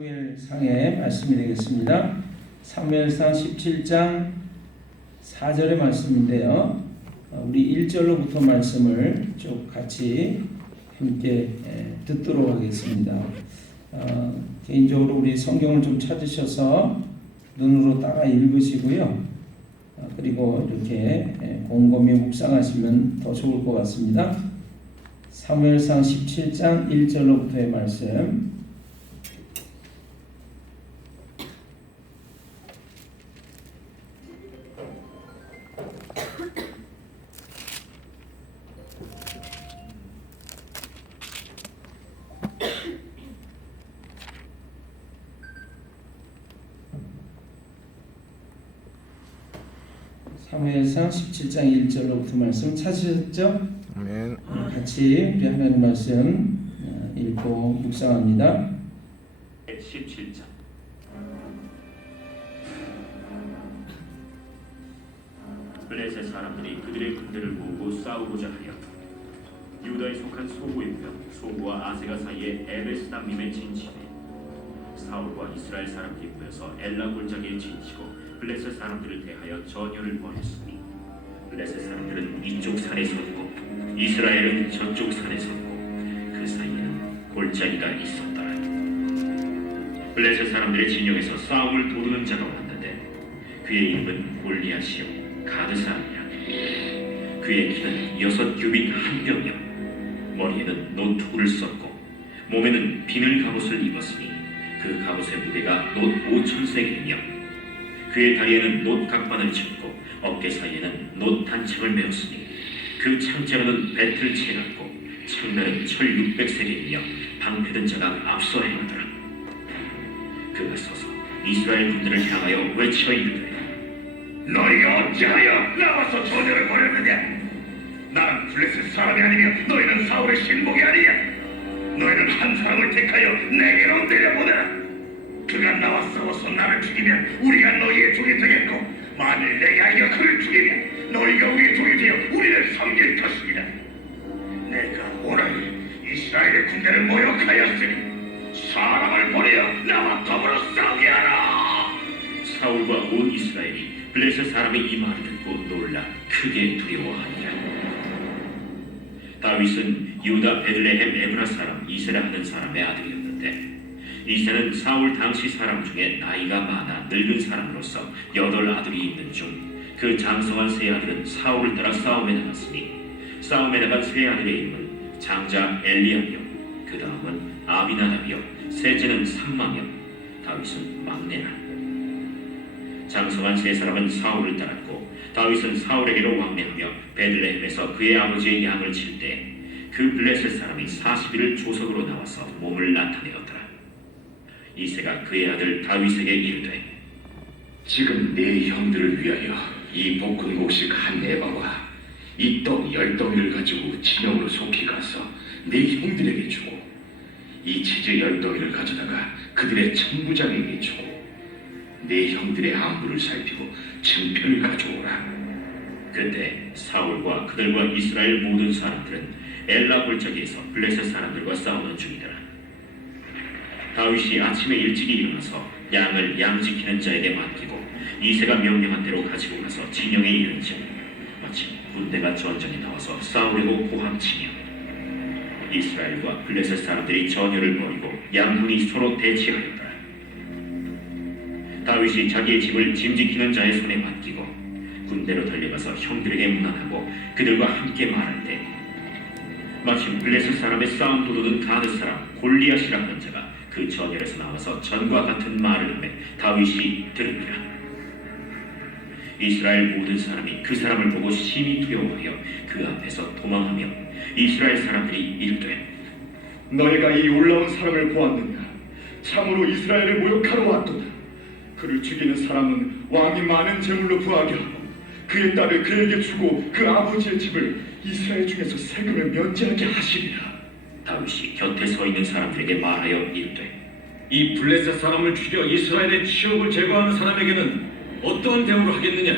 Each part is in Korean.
사무엘상의 말씀이 되겠습니다. 사무엘상 17장 4절의 말씀인데요. 우리 1절로부터 말씀을 쭉 같이 함께 듣도록 하겠습니다. 개인적으로 우리 성경을 좀 찾으셔서 눈으로 따라 읽으시고요. 그리고 이렇게 곰곰이 묵상하시면 더 좋을 것 같습니다. 사무엘상 17장 1절로부터의 말씀. 사무엘상 17장 1절로부터 말씀 찾으셨죠? 아멘. 같이 우리 하나님 말씀 읽고 묵상합니다. 17장 블레셋 사람들이 그들의 군대를 모으고 싸우고자 하여 유다에 속한 소구의 뼈 소구와 아세가 사이에 에베스담림에 진치되 사울과 이스라엘 사람들이 모여서 엘라 골짜기에 진치고 블레셋 사람들을 대하여 전열을 벌였으니 블레셋 사람들은 이쪽 산에 섰고 이스라엘은 저쪽 산에 섰고 그 사이에는 골짜기가 있었더라. 블레셋 사람들의 진영에서 싸움을 도두는 자가 왔는데 그의 이름은 골리앗이요 가드 사람이라. 그의 키는 6 규빗 한 뼘이요 머리에는 노투구를 썼고 몸에는 비늘 갑옷을 입었으니 그 갑옷의 무게가 놋 5,000세겔이며 그의 다리에는 놋 각반을 쳤고 어깨 사이에는 놋 단창을 메었으니 그 창자로는 배틀을 채갖고 창날은 철 600세겔이며 방패든 자가 앞서 행하더라. 그가 서서 이스라엘 군대를 향하여 외쳐 이르되 너희가 어찌하여 나와서 전열을 벌였느냐? 나는 블레셋 사람이 아니며 너희는 사울의 신복이 아니냐? 너희는 한 사람을 택하여 내게로 내려보내라. 그가 나와 싸워서 나를 죽이면 우리가 너희의 종이 되겠고 만일 내가 그를 죽이면 너희가 우리의 종이 되어 우리를 섬길 것이니라. 내가 오늘 이스라엘의 군대를 모욕하였으니 사람을 보내어 나와 더불어 싸우게 하라. 사울과 온 이스라엘이 블레셋 사람의 이 말을 듣고 놀라 크게 두려워하니라. 다윗은 유다 베들레헴 에브라 사람 이세라 하는 사람의 아들이었는데 이세는 사울 당시 사람 중에 나이가 많아 늙은 사람으로서 8 아들이 있는 중 그 장성한 세 아들은 사울을 따라 싸움에 나갔으니 싸움에 나간 세 아들의 이름은 장자 엘리압이요 그 다음은 아비나답이요 셋째는 삼마며 다윗은 막내라. 장성한 세 사람은 사울을 따랐고 다윗은 사울에게로 왕래하며 베들레헴에서 그의 아버지의 양을 칠 때 그 블레셋 사람이 40일을 조석으로 나와서 몸을 나타내었더라. 이새가 그의 아들 다윗에게 이르되 지금 네 형들을 위하여 이 볶음곡식 한 에바와 이 떡 10덩이를 가지고 진영으로 속히 가서 네 형들에게 주고 이 치즈 10덩이를 가져다가 그들의 천부장에게 주고 네 형들의 안부를 살피고 증표를 가져오라. 그때 사울과 그들과 이스라엘 모든 사람들은 엘라 골짜기에서 블레셋 사람들과 싸우는 중이더라. 다윗이 아침에 일찍이 일어나서 양을 양 지키는 자에게 맡기고 이새가 명령한 대로 가지고 가서 진영에 이른즉 마침 군대가 전장에 나와서 싸우려고 고함치며 이스라엘과 블레셋 사람들이 전열을 벌이고 양군이 서로 대치하였더라. 다윗이 자기의 집을 짐 지키는 자의 손에 맡기고 군대로 달려가서 형들에게 문안하고 그들과 함께 말할 때 마침 블레셋 사람의 싸움 도두는 가드 사람 골리앗이라 하는 자가 그 전열에서 나와서 전과 같은 말을 하며 다윗이 들으니라. 이스라엘 모든 사람이 그 사람을 보고 심히 두려워하여 그 앞에서 도망하며 이스라엘 사람들이 이르되 너희가 이 올라온 사람을 보았느냐? 참으로 이스라엘을 모욕하러 왔도다. 그를 죽이는 사람은 왕이 많은 재물로 부하게 하고 그의 딸을 그에게 주고 그 아버지의 집을 이스라엘 중에서 세금을 면제하게 하시리라. 다윗이 곁에 서 있는 사람들에게 말하여 이르되 이 블레셋 사람을 죽여 이스라엘의 치욕을 제거하는 사람에게는 어떠한 대우를 하겠느냐?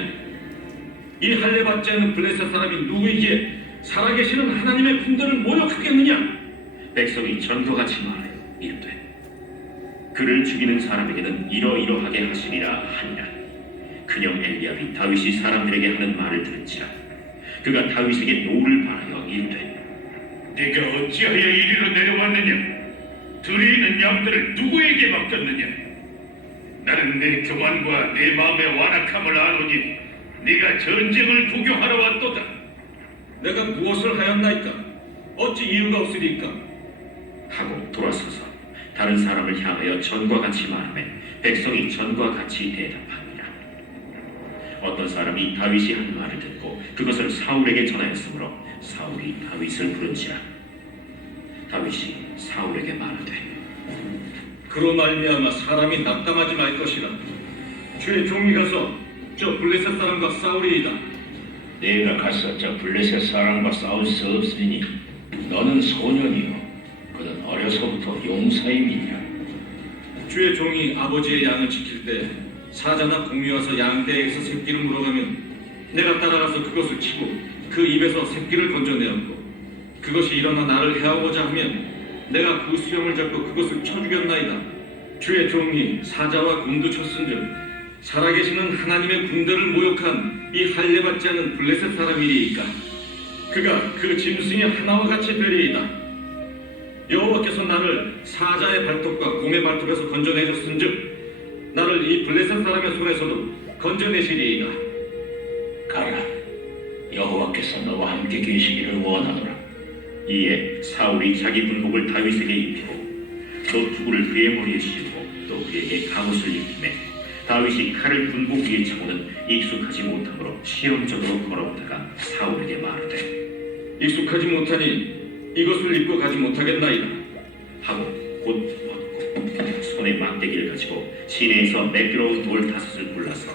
이 할례 받지 않은 블레셋 사람이 누구이기에 살아계시는 하나님의 군대를 모욕하겠느냐? 백성이 전도같이 말하여 이르되 그를 죽이는 사람에게는 이러이러하게 하시리라 하니라. 그녕 엘리압이 다윗이 사람들에게 하는 말을 들은지라 그가 다윗에게 노를 바라여 이르되 네가 어찌하여 이리로 내려왔느냐? 들이 있는 양들을 누구에게 맡겼느냐? 나는 내 교만과 내 마음의 완악함을 아노니 네가 전쟁을 구경하러 왔도다. 내가 무엇을 하였나이까? 어찌 이유가 없으리까? 하고 돌아서서 다른 사람을 향하여 전과 같이 말하매 백성이 전과 같이 대답합니다. 어떤 사람이 다윗이 한 말을 듣고 그것을 사울에게 전하였으므로 사울이 다윗을 부른지라. 다윗이 사울에게 말하되 그로 말미암아 사람이 낙담하지 말 것이라. 주의 종이 가서 저 블레셋 사람과 싸우리이다. 내가 가서 저 블레셋 사람과 싸울 수 없으니 너는 소년이요 그는 어려서부터 용사임이냐. 주의 종이 아버지의 양을 지킬 때 사자나 곰이 와서 양떼에게서 새끼를 물어가면 내가 따라가서 그것을 치고 그 입에서 새끼를 건져내었고 그것이 일어나 나를 해하고자 하면 내가 그 수염을 잡고 그것을 쳐 죽였나이다. 주의 종이 사자와 곰도 쳤은즉 살아계시는 하나님의 군대를 모욕한 이 할례받지 않은 블레셋 사람이리이까. 그가 그 짐승의 하나와 같이 되리이다. 여호와께서 나를 사자의 발톱과 곰의 발톱에서 건져내셨은즉 나를 이 블레셋 사람의 손에서도 건져내시리이다. 가라. 여호와께서 너와 함께 계시기를 원하노라. 이에 사울이 자기 군복을 다윗에게 입히고 또 투구를 그의 머리에 씌우고 또 그에게 갑옷을 입히매 다윗이 칼을 군복 위에 차고는 익숙하지 못하므로 시험적으로 걸어오다가 사울에게 말하되 익숙하지 못하니 이것을 입고 가지 못하겠나이다 하고 곧 벗고 손에 막대기를 가지고 시내에서 매끄러운 돌 5을 골라서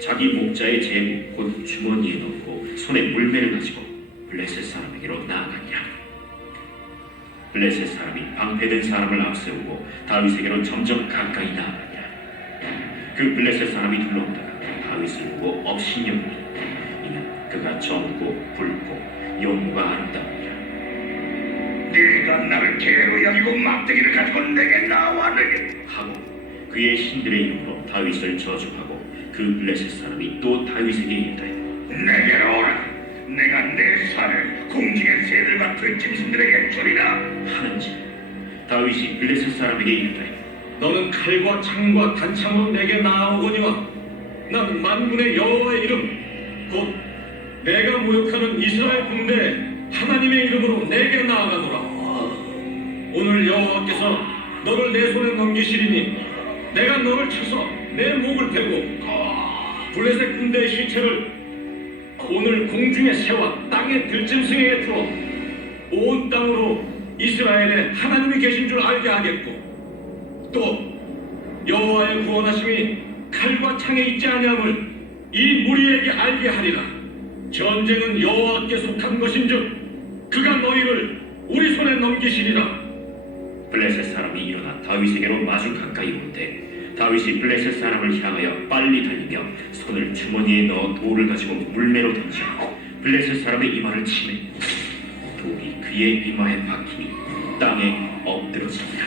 자기 목자의 제구 곧 주머니에 넣고 손에 물매를 가지고 블레셋 사람에게로 나아가니라. 블레셋 사람이 방패된 사람을 앞세우고 다윗에게로 점점 가까이 나아가니라. 그 블레셋 사람이 둘러오다가 다윗을 보고 업신여기니 이는 그가 젊고 붉고 용모가 아름다우니라. 네가 나를 개로 여기고 막대기를 가지고 내게 나왔느냐? 하고 그의 신들의 이름으로 다윗을 저주하고 그 블레셋 사람이 또 다윗에게 이르되 내게로 오라. 내가 내 살을 공중의 새들과 들짐승들에게 주리라. 하는지 다윗이 블레셋 사람에게 이르되 너는 칼과 창과 단창으로 내게 나아오거니와 난 만군의 여호와의 이름 곧 내가 모욕하는 이스라엘 군대 하나님의 이름으로 내게 나아가노라. 오늘 여호와께서 너를 내 손에 넘기시리니 내가 너를 쳐서 내 목을 베고 블레셋 군대의 시체를 오늘 공중의 새와 땅의 들짐승에게 주어 온 땅으로 이스라엘에 하나님이 계신 줄 알게 하겠고 또 여호와의 구원하심이 칼과 창에 있지 아니함을 이 무리에게 알게 하리라. 전쟁은 여호와께 속한 것인즉 그가 너희를 우리 손에 넘기시리라. 블레셋 사람이 일어나 다윗에게로 마주 가까이 오는데 다윗이 블레셋 사람을 향하여 빨리 달리며 손을 주머니에 넣어 돌을 가지고 물매로 던져 블레셋 사람의 이마를 치매 돌이 그의 이마에 박히니 땅에 엎드러집니다.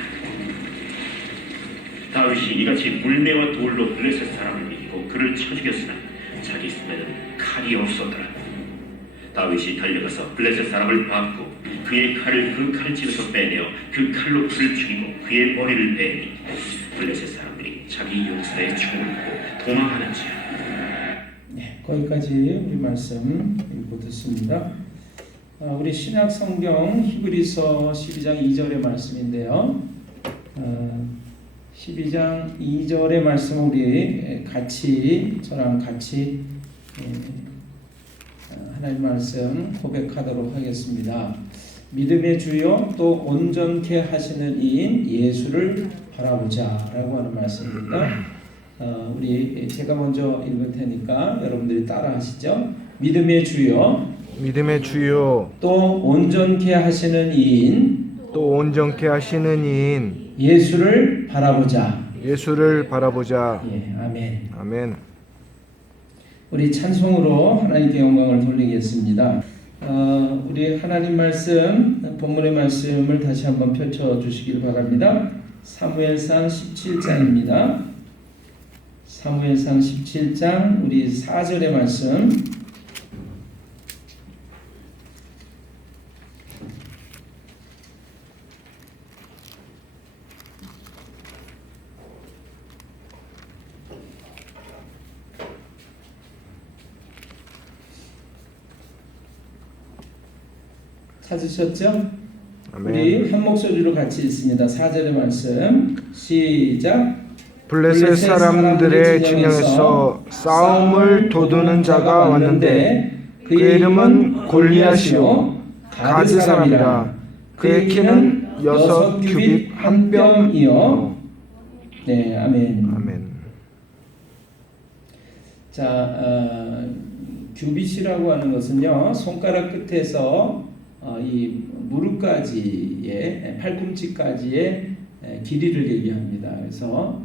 다윗이 이같이 물매와 돌로 블레셋 사람을 이기고 그를 쳐 죽였으나 자기 손에는 칼이 없었더라. 다윗이 달려가서 블레셋 사람을 밟고 그의 칼을 그 칼집에서 빼내어 그 칼로 그를 죽이고 그의 머리를 베니 블레셋 사람들이 자기 용사의 총을 보고 도망하는지라. 네, 거기까지 우리 말씀 읽고 듣습니다. 우리 신약 성경 히브리서 12장 2절의 말씀인데요. 12장 2절의 말씀 우리 같이 저랑 같이 하나님 말씀 고백하도록 하겠습니다. 믿음의 주요 또 온전케 하시는 이인 예수를 바라보자 라고 하는 말씀입니다. 우리 제가 먼저 읽을 테니까 여러분들이 따라 하시죠. 믿음의 주요 또 온전케 하시는 이인 온전케 하시는 이인 예수를 바라보자. 예, 아멘. 아멘. 우리 찬송으로 하나님께 영광을 돌리겠습니다. 우리 하나님 말씀, 본문의 말씀을 다시 한번 펼쳐 주시길 바랍니다. 사무엘상 17장입니다. 사무엘상 17장 우리 4절의 말씀 찾으셨죠? 아멘. 우리 한 목소리로 같이 읽습니다. 4절의 말씀 시작. 블레셋 사람들의 진영에서 싸움을 도두는 자가 왔는데 그의 이름은 골리앗이요 가드 사람이라. 그의 키는 6규빗 한 뼘이요. 네, 아멘. 아멘. 자, 규빗이라고 하는 것은요, 손가락 끝에서 이 무릎까지의 팔꿈치까지의 길이를 얘기합니다. 그래서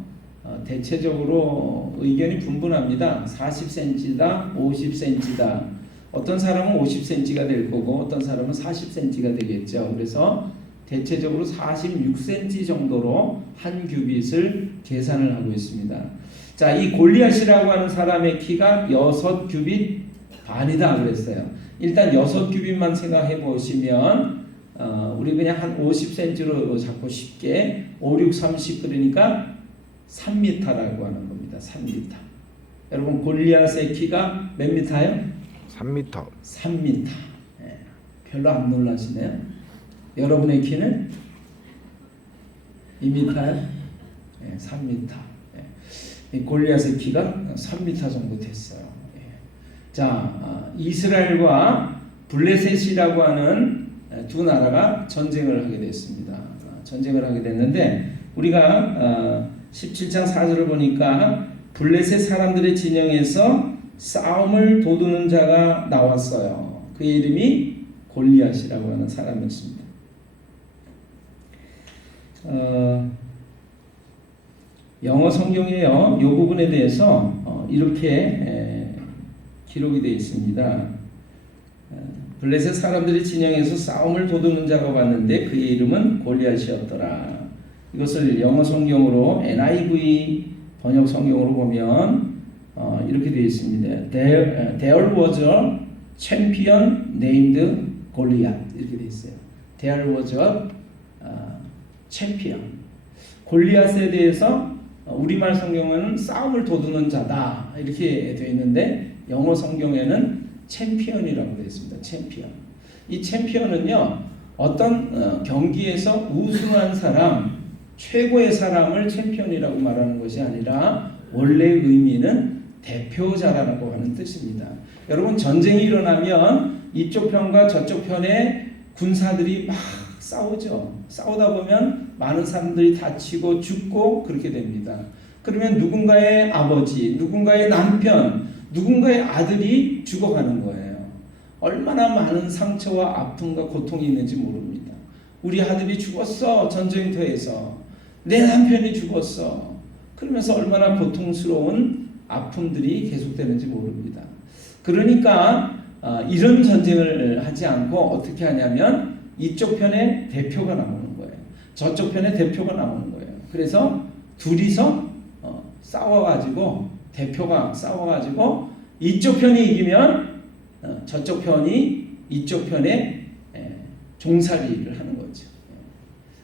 대체적으로 의견이 분분합니다. 40cm다, 50cm다. 어떤 사람은 50cm가 될 거고 어떤 사람은 40cm가 되겠죠. 그래서 대체적으로 46cm 정도로 한 규빗을 계산을 하고 있습니다. 자, 이 골리앗이라고 하는 사람의 키가 6규빗 반이다 그랬어요. 일단 6규빗만 생각해 보시면 우리 그냥 한 50cm로 잡고 쉽게 5, 6, 30 그러니까 3m라고 하는 겁니다. 3m. 여러분 골리앗의 키가 몇 미터예요? 3m. 3m. 예, 별로 안 놀라시네요. 여러분의 키는 2m예요? 예, 3m. 예, 골리앗의 키가 3m 정도 됐어요. 예. 자, 이스라엘과 블레셋이라고 하는 두 나라가 전쟁을 하게 됐습니다. 전쟁을 하게 됐는데 우리가 17장 4절을 보니까 블레셋 사람들의 진영에서 싸움을 도두는 자가 나왔어요. 그의 이름이 골리앗이라고 하는 사람이었습니다. 영어 성경에요, 이 부분에 대해서 이렇게 기록이 되어 있습니다. 블레셋 사람들의 진영에서 싸움을 도두는 자가 왔는데 그의 이름은 골리앗이었더라. 이것을 영어 성경으로 NIV 번역 성경으로 보면 이렇게 되어 있습니다. There was a champion named Goliath. 이렇게 되어 있어요. There was a champion. 골리앗에 대해서 우리말 성경은 싸움을 도두는 자다 이렇게 되어 있는데 영어 성경에는 챔피언이라고 되어 있습니다. 챔피언. 이 챔피언은요, 어떤 경기에서 우승한 사람, 최고의 사람을 챔피언이라고 말하는 것이 아니라 원래 의미는 대표자라고 하는 뜻입니다. 여러분, 전쟁이 일어나면 이쪽 편과 저쪽 편의 군사들이 막 싸우죠. 싸우다 보면 많은 사람들이 다치고 죽고 그렇게 됩니다. 그러면 누군가의 아버지, 누군가의 남편, 누군가의 아들이 죽어가는 거예요. 얼마나 많은 상처와 아픔과 고통이 있는지 모릅니다. 우리 아들이 죽었어, 전쟁터에서. 내 남편이 죽었어. 그러면서 얼마나 고통스러운 아픔들이 계속되는지 모릅니다. 그러니까 이런 전쟁을 하지 않고 어떻게 하냐면 이쪽 편에 대표가 나오는 거예요. 저쪽 편에 대표가 나오는 거예요. 그래서 둘이서 싸워가지고 대표가 싸워가지고 이쪽 편이 이기면 저쪽 편이 이쪽 편에 종살이를 하는 거죠.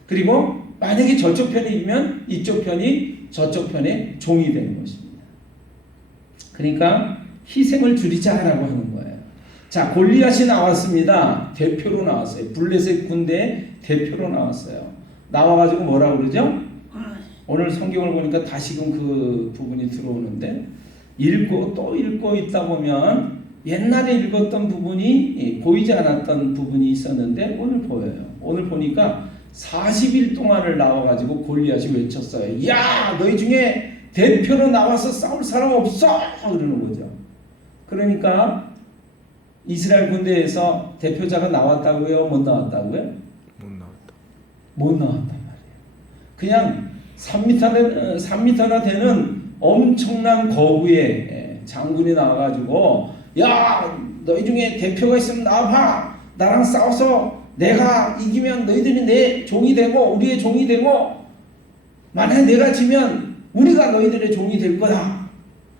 그리고 만약에 저쪽 편이 이기면 이쪽 편이 저쪽 편의 종이 되는 것입니다. 그러니까 희생을 줄이자라고 하는 거예요. 자, 골리앗이 나왔습니다. 대표로 나왔어요. 블레셋 군대 대표로 나왔어요. 나와가지고 뭐라고 그러죠? 오늘 성경을 보니까 다시금 그 부분이 들어오는데 읽고 또 읽고 있다 보면 옛날에 읽었던 부분이 보이지 않았던 부분이 있었는데 오늘 보여요. 오늘 보니까 40일 동안을 나와가지고 골리앗이 외쳤어요. 야, 너희 중에 대표로 나와서 싸울 사람 없어! 그러는 거죠. 그러니까 이스라엘 군대에서 대표자가 나왔다고요? 못 나왔다고요? 못 나왔단 말이에요. 그냥 3m나 되는 엄청난 거구의 장군이 나와가지고 야, 너희 중에 대표가 있으면 나와봐. 나랑 싸워서 내가 이기면 너희들이 내 종이 되고 우리의 종이 되고 만약 내가 지면 우리가 너희들의 종이 될 거다.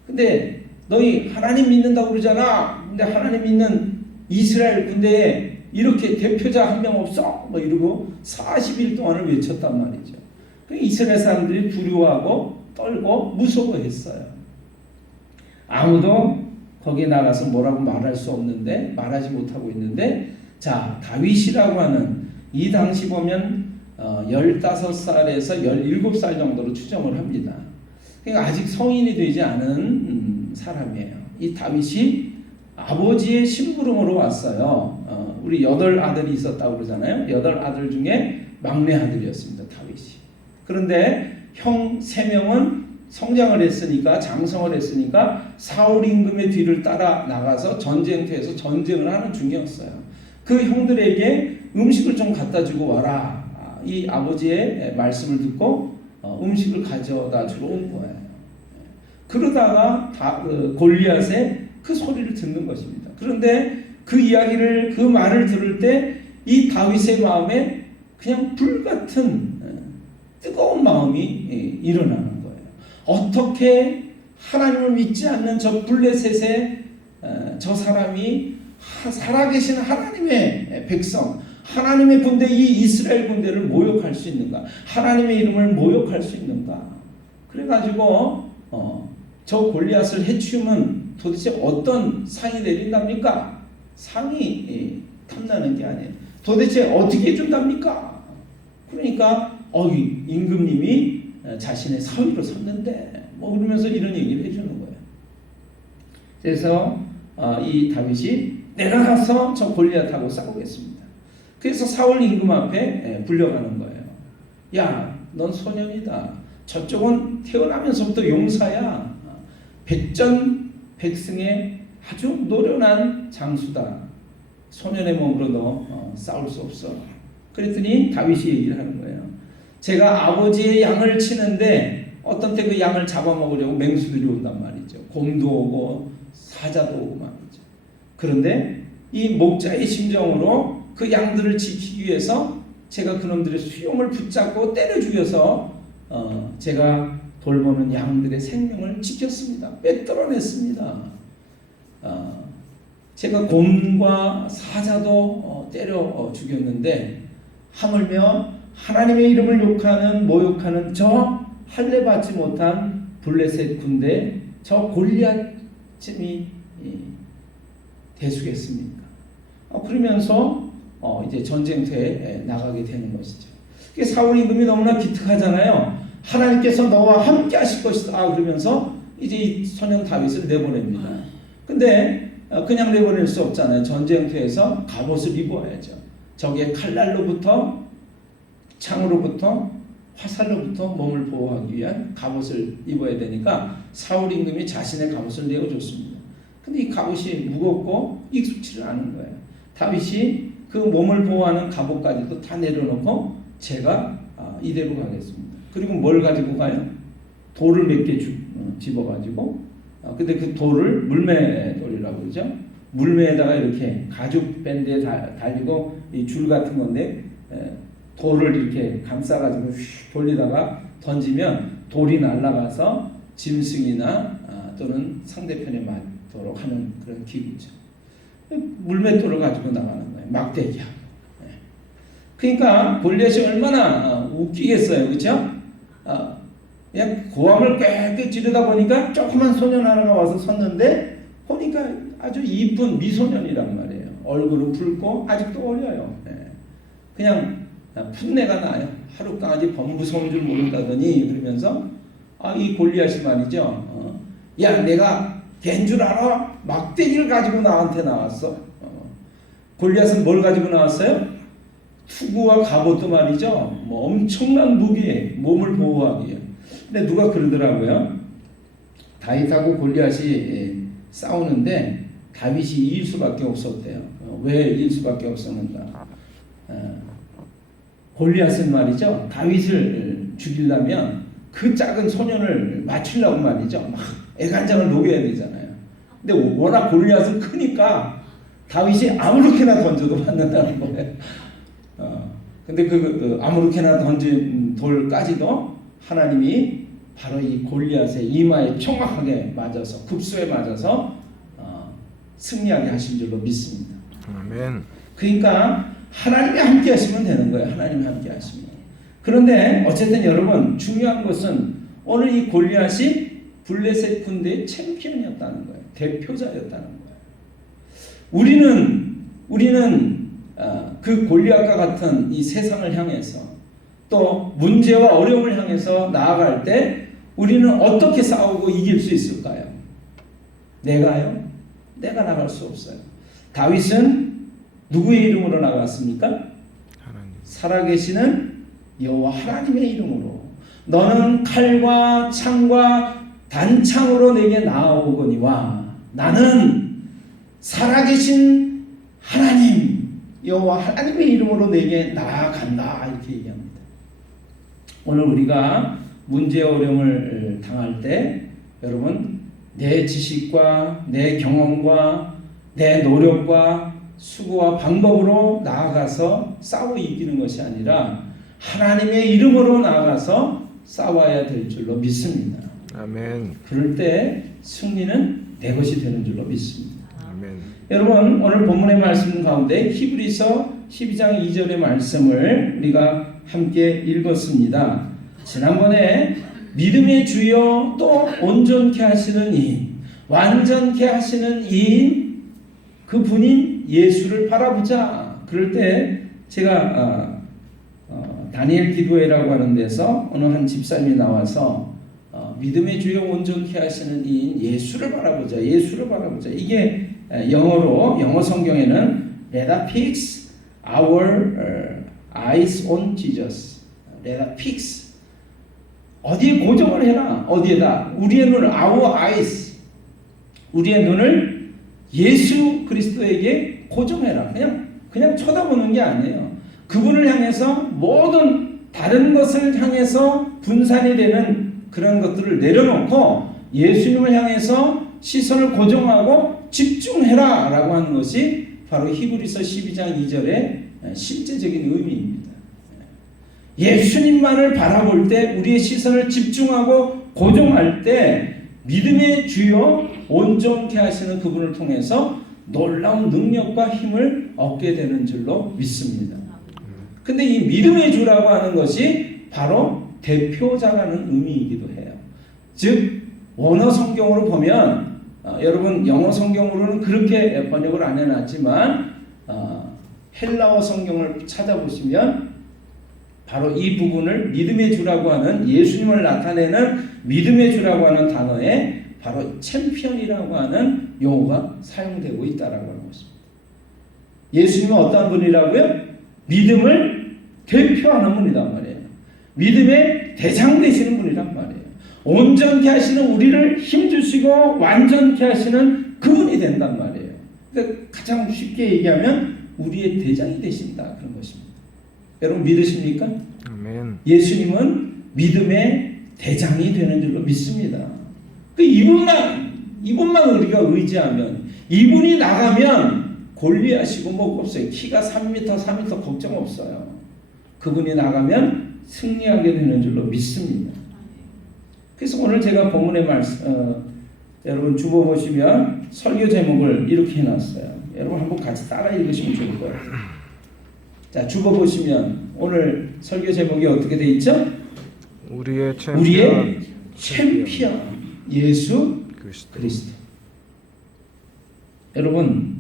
근데 너희 하나님 믿는다고 그러잖아. 근데 하나님 믿는 이스라엘 군대에 이렇게 대표자 한 명 없어? 뭐 이러고 40일 동안을 외쳤단 말이죠. 이스라엘 사람들이 두려워하고 떨고 무서워했어요. 아무도 거기에 나가서 뭐라고 말할 수 없는데, 말하지 못하고 있는데, 자, 다윗이라고 하는 이 당시 보면 15살에서 17살 정도로 추정을 합니다. 그러니까 아직 성인이 되지 않은 사람이에요. 이 다윗이 아버지의 심부름으로 왔어요. 우리 8아들이 있었다고 그러잖아요. 8아들 중에 막내 아들이었습니다. 다윗이. 그런데 형 3명은 성장을 했으니까, 장성을 했으니까 사울 임금의 뒤를 따라 나가서 전쟁터에서 전쟁을 하는 중이었어요. 그 형들에게 음식을 좀 갖다 주고 와라. 이 아버지의 말씀을 듣고 음식을 가져다 주러 온 거예요. 그러다가 골리앗의 그 소리를 듣는 것입니다. 그런데 그 이야기를, 그 말을 들을 때 이 다윗의 마음에 그냥 불같은 뜨거운 마음이 일어나는 거예요. 어떻게 하나님을 믿지 않는 저 블레셋의 저 사람이 살아계신 하나님의 백성, 하나님의 군대, 이 이스라엘 군대를 모욕할 수 있는가? 하나님의 이름을 모욕할 수 있는가? 그래가지고 저 골리앗을 해치우면 도대체 어떤 상이 내린답니까? 상이 탐나는 게 아니에요. 도대체 어떻게 해준답니까? 그러니까 임금님이 자신의 사위로 섰는데 뭐 그러면서 이런 얘기를 해주는 거예요. 그래서 이 다윗이 내가 가서 저 골리앗하고 싸우겠습니다. 그래서 사울 임금 앞에 불려가는 거예요. 야, 넌 소년이다. 저쪽은 태어나면서부터 용사야. 백전백승의 아주 노련한 장수다. 소년의 몸으로 너 싸울 수 없어. 그랬더니 다윗이 얘기를 하는 거예요. 제가 아버지의 양을 치는데 어떤 때 그 양을 잡아먹으려고 맹수들이 온단 말이죠. 곰도 오고 사자도 오고 말이죠. 그런데 이 목자의 심정으로 그 양들을 지키기 위해서 제가 그놈들의 수염을 붙잡고 때려 죽여서 제가 돌보는 양들의 생명을 지켰습니다. 빼뚫어냈습니다. 제가 곰과 사자도 때려 죽였는데 하물며 하나님의 이름을 욕하는, 모욕하는 저 할례 받지 못한 블레셋 군대, 저 골리앗쯤이 대수겠습니까? 그러면서 이제 전쟁터에 나가게 되는 것이죠. 사울 임금이 너무나 기특하잖아요. 하나님께서 너와 함께 하실 것이다. 그러면서 이제 이 소년 다윗을 내보냅니다. 근데 그냥 내보낼 수 없잖아요. 전쟁터에서 갑옷을 입어야죠. 적의 칼날로부터, 창으로부터, 화살로부터 몸을 보호하기 위한 갑옷을 입어야 되니까 사울 임금이 자신의 갑옷을 내어줬습니다. 근데 이 갑옷이 무겁고 익숙치를 않은 거예요. 다윗이 그 몸을 보호하는 갑옷까지도 다 내려놓고 제가 이대로 가겠습니다. 그리고 뭘 가지고 가요? 돌을 몇 개 집어가지고 근데 그 돌을 물매돌이라고 그러죠. 물매에다가 이렇게 가죽 밴드에 달리고 이 줄 같은 건데 돌을 이렇게 감싸가지고 휙 돌리다가 던지면 돌이 날아가서 짐승이나 또는 상대편에 맞도록 하는 그런 기구죠. 물맷돌을 가지고 나가는 거예요. 막대기하고. 그러니까 골리앗이 얼마나 웃기겠어요. 그렇죠? 그냥 고함을 꽥꽥 지르다 보니까 조그만 소년 하나가 와서 섰는데 보니까 아주 이쁜 미소년이란 말이에요. 얼굴은 붉고 아직도 어려요. 그냥 풋내가 나요. 하루까지 범무서운 줄 모른다더니 그러면서 이 골리앗이 말이죠. 야, 내가 걔인 줄 알아? 막대기를 가지고 나한테 나왔어. 골리앗은 뭘 가지고 나왔어요? 투구와 갑옷도 말이죠. 뭐 엄청난 무기에 몸을 보호하기 위해. 근데 누가 그러더라고요. 다윗하고 골리앗이 싸우는데 다윗이 이길 수밖에 없었대요. 왜 이길 수밖에 없었는가? 골리앗은 말이죠. 다윗을 죽이려면 그 작은 소년을 맞추려고 말이죠. 막 애간장을 녹여야 되잖아요. 근데 워낙 골리앗은 크니까 다윗이 아무렇게나 던져도 맞는다는 거예요. 근데 아무렇게나 던진 돌까지도 하나님이 바로 이 골리앗의 이마에 정확하게 맞아서 급소에 맞아서 승리하게 하신 줄로 믿습니다. 아멘. 그러니까 하나님이 함께 하시면 되는 거예요. 하나님이 함께 하시면. 그런데 어쨌든 여러분 중요한 것은 오늘 이 골리앗이 블레셋 군대의 챔피언이었다는 거예요. 대표자였다는 거예요. 우리는 그 골리앗과 같은 이 세상을 향해서 또 문제와 어려움을 향해서 나아갈 때 우리는 어떻게 싸우고 이길 수 있을까요? 내가요? 내가 나갈 수 없어요. 다윗은 누구의 이름으로 나갔습니까? 하나님. 살아계시는 여호와 하나님의 이름으로 너는 칼과 창과 단창으로 내게 나아오거니와 나는 살아계신 하나님 여호와 하나님의 이름으로 내게 나아간다 이렇게 얘기합니다. 오늘 우리가 문제 어려움을 당할 때 여러분 내 지식과 내 경험과 내 노력과 수고와 방법으로 나아가서 싸워 이기는 것이 아니라 하나님의 이름으로 나아가서 싸워야 될 줄로 믿습니다. 아멘. 그럴 때 승리는 내 것이 되는 줄로 믿습니다. 아멘. 여러분 오늘 본문의 말씀 가운데 히브리서 12장 2절의 말씀을 우리가 함께 읽었습니다. 지난번에 믿음의 주여 또 온전케 하시는 이인 완전케 하시는 이인 그분인 예수를 바라보자. 그럴 때 제가 다니엘 기도회라고 하는 데서 어느 한 집사님이 나와서 믿음의 주여 온전케 하시는 이인 예수를 바라보자. 예수를 바라보자. 이게 영어 성경에는 Let us fix our eyes on Jesus. Let us fix. 어디에 고정을 해라. 어디에다. 우리의 눈을 our eyes. 우리의 눈을 예수 그리스도에게 고정해라. 그냥 쳐다보는 게 아니에요. 그분을 향해서 모든 다른 것을 향해서 분산이 되는 그런 것들을 내려놓고 예수님을 향해서 시선을 고정하고 집중해라 라고 하는 것이 바로 히브리서 12장 2절의 실제적인 의미입니다. 예수님만을 바라볼 때 우리의 시선을 집중하고 고정할 때 믿음의 주여 온전케 하시는 그분을 통해서 놀라운 능력과 힘을 얻게 되는 줄로 믿습니다. 근데 이 믿음의 주라고 하는 것이 바로 대표자라는 의미이기도 해요. 즉 원어 성경으로 보면 여러분 영어 성경으로는 그렇게 번역을 안 해놨지만 헬라어 성경을 찾아보시면 바로 이 부분을 믿음의 주라고 하는 예수님을 나타내는 믿음의 주라고 하는 단어에 바로 챔피언이라고 하는 용어가 사용되고 있다라고 하는 것입니다. 예수님은 어떤 분이라고요? 믿음을 대표하는 분이란 말이에요. 믿음의 대장 되시는 분이란 말이에요. 온전케 하시는 우리를 힘주시고 완전케 하시는 그분이 된단 말이에요. 그러니까 가장 쉽게 얘기하면 우리의 대장이 되신다 그런 것입니다. 여러분 믿으십니까? 아멘. 예수님은 믿음의 대장이 되는 줄로 믿습니다. 그 이분만 우리가 의지하면 이분이 나가면 골리앗이고 뭐가 없어요. 키가 3m, 4m 걱정 없어요. 그분이 나가면 승리하게 되는 줄로 믿습니다. 그래서 오늘 제가 본문의 말씀 여러분 주보 보시면 설교 제목을 이렇게 해놨어요. 여러분 한번 같이 따라 읽으시면 좋을 거예요. 자 주보 보시면 오늘 설교 제목이 어떻게 돼 있죠? 우리의 챔피언 예수 그리스도. 여러분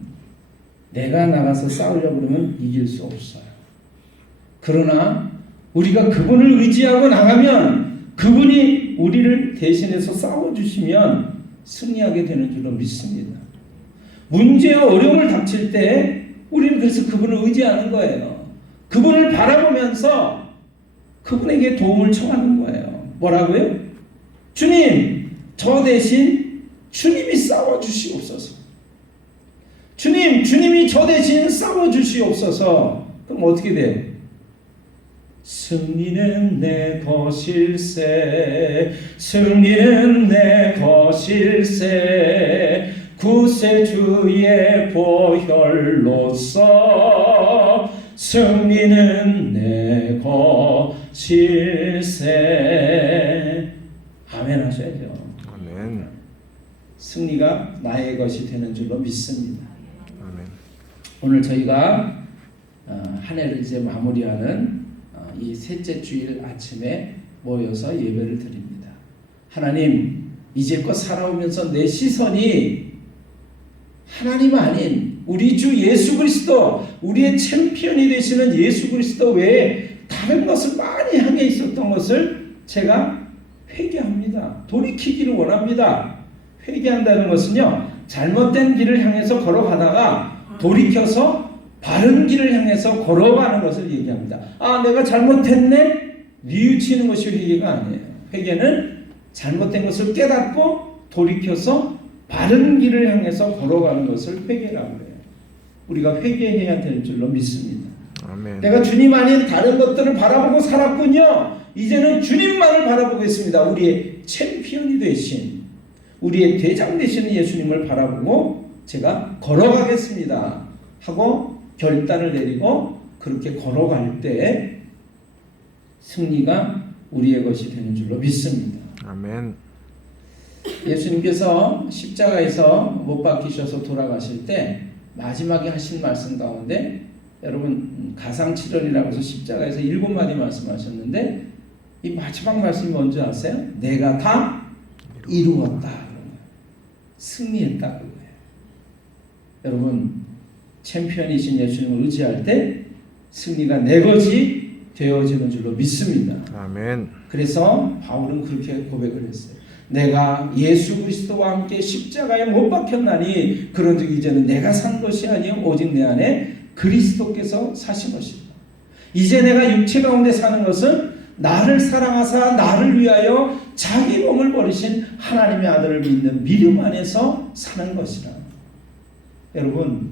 내가 나가서 싸우려고 그러면 이길 수 없어요. 그러나 우리가 그분을 의지하고 나가면 그분이 우리를 대신해서 싸워주시면 승리하게 되는 줄로 믿습니다. 문제와 어려움을 닥칠 때 우리는 그래서 그분을 의지하는 거예요. 그분을 바라보면서 그분에게 도움을 청하는 거예요. 뭐라고요? 주님, 저 대신 주님이 싸워주시옵소서. 주님이 저 대신 싸워주시옵소서. 그럼 어떻게 돼요? 승리는 내 것일세, 승리는 내 것일세, 구세주의 보혈로서 승리는 내 것일세. 아멘 하셔야죠. 아멘. 승리가 나의 것이 되는 줄로 믿습니다. 아멘. 오늘 저희가 한 해를 이제 마무리하는 이 셋째 주일 아침에 모여서 예배를 드립니다. 하나님, 이제껏 살아오면서 내 시선이 하나님 아닌 우리 주 예수 그리스도, 우리의 챔피언이 되시는 예수 그리스도 외에 다른 것을 많이 향해 있었던 것을 제가 회개합니다. 돌이키기를 원합니다. 회개한다는 것은요, 잘못된 길을 향해서 걸어가다가 돌이켜서 바른 길을 향해서 걸어가는 것을 얘기합니다. 아, 내가 잘못했네? 뉘우치는 것이 회개가 아니에요. 회개는 잘못된 것을 깨닫고 돌이켜서 바른 길을 향해서 걸어가는 것을 회개라고 해요. 우리가 회개해야 될 줄로 믿습니다. 아멘. 내가 주님 아닌 다른 것들을 바라보고 살았군요. 이제는 주님만을 바라보겠습니다. 우리의 챔피언이 되신, 우리의 대장 되시는 예수님을 바라보고 제가 걸어가겠습니다 하고 결단을 내리고 그렇게 걸어갈 때 승리가 우리의 것이 되는 줄로 믿습니다. 아멘. 예수님께서 십자가에서 못 박히셔서 돌아가실 때 마지막에 하신 말씀 가운데 여러분 가상칠언이라고 해서 십자가에서 7마디 말씀하셨는데 이 마지막 말씀이 뭔지 아세요? 내가 다 이루었다. 승리했다 그거예요. 여러분 챔피언이신 예수님을 의지할 때 승리가 내 것이 되어지는 줄로 믿습니다. 아멘. 그래서 바울은 그렇게 고백을 했어요. 내가 예수 그리스도와 함께 십자가에 못 박혔나니 그런즉 이제는 내가 산 것이 아니요 오직 내 안에 그리스도께서 사신 것이다. 이제 내가 육체 가운데 사는 것은 나를 사랑하사 나를 위하여 자기 몸을 버리신 하나님의 아들을 믿는 믿음 안에서 사는 것이라. 여러분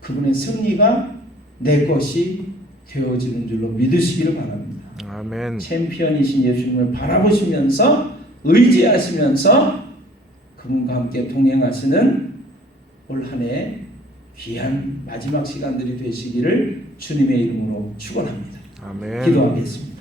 그분의 승리가 내 것이 되어지는 줄로 믿으시기를 바랍니다. 아멘. 챔피언이신 예수님을 바라보시면서 의지하시면서 그분과 함께 동행하시는 올 한 해 귀한 마지막 시간들이 되시기를 주님의 이름으로 축원합니다. 아멘. 기도하겠습니다.